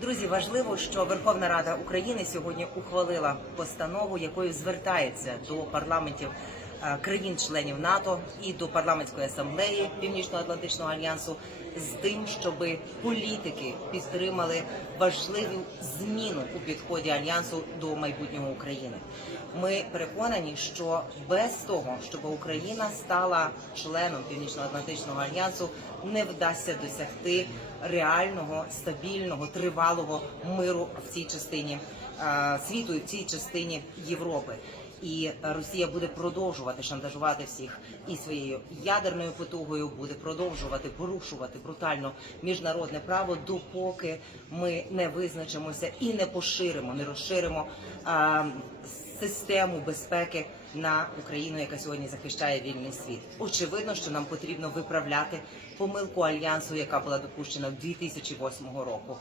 Друзі, важливо, що Верховна Рада України сьогодні ухвалила постанову, якою звертається до парламентів країн-членів НАТО і до парламентської асамблеї Північно-Атлантичного альянсу з тим, щоб політики підтримали важливу зміну у підході альянсу до майбутнього України. Ми переконані, що без того, щоб Україна стала членом Північно-Атлантичного альянсу, не вдасться досягти реального, стабільного, тривалого миру в цій частині е, світу і в цій частині Європи. І Росія буде продовжувати шантажувати всіх і своєю ядерною потугою буде продовжувати порушувати брутально міжнародне право, допоки ми не визначимося і не поширимо, не розширимо а, систему безпеки на Україну, яка сьогодні захищає вільний світ. Очевидно, що нам потрібно виправляти помилку альянсу, яка була допущена 2008 року.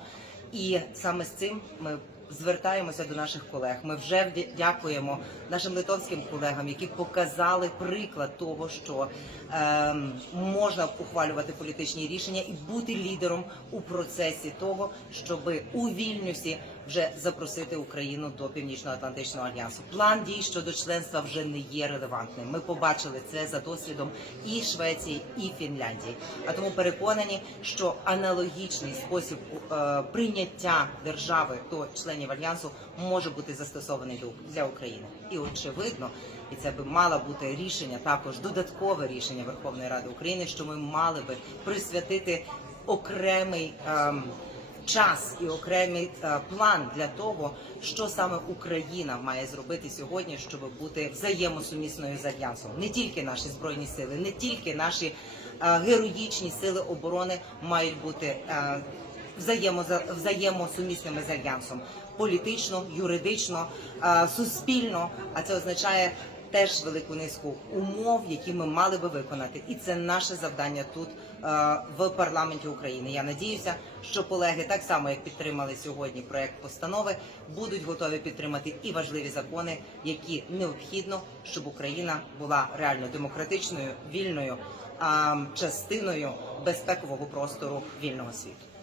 І саме з цим ми звертаємося до наших колег. Ми вже дякуємо нашим литовським колегам, які показали приклад того, що ем, можна ухвалювати політичні рішення і бути лідером у процесі того, щоб у Вільнюсі вже запросити Україну до Північно-Атлантичного альянсу. План дій щодо членства вже не є релевантним. Ми побачили це за досвідом і Швеції, і Фінляндії. А тому переконані, що аналогічний спосіб е, прийняття держави до членів альянсу може бути застосований для України. І очевидно, і це би мало бути рішення, також додаткове рішення Верховної Ради України, що ми мали би присвятити окремий. ем, час і окремий е, план для того, що саме Україна має зробити сьогодні, щоб бути взаємосумісною з альянсом. Не тільки наші збройні сили, не тільки наші е, героїчні сили оборони мають бути е, взаємоза- взаємосумісними з альянсом політично, юридично, е, суспільно. А це означає теж велику низку умов, які ми мали би виконати, і це наше завдання тут е, в парламенті України. Я надіюся, що колеги, так само як підтримали сьогодні проект постанови, будуть готові підтримати і важливі закони, які необхідно, щоб Україна була реально демократичною, вільною частиною безпекового простору вільного світу.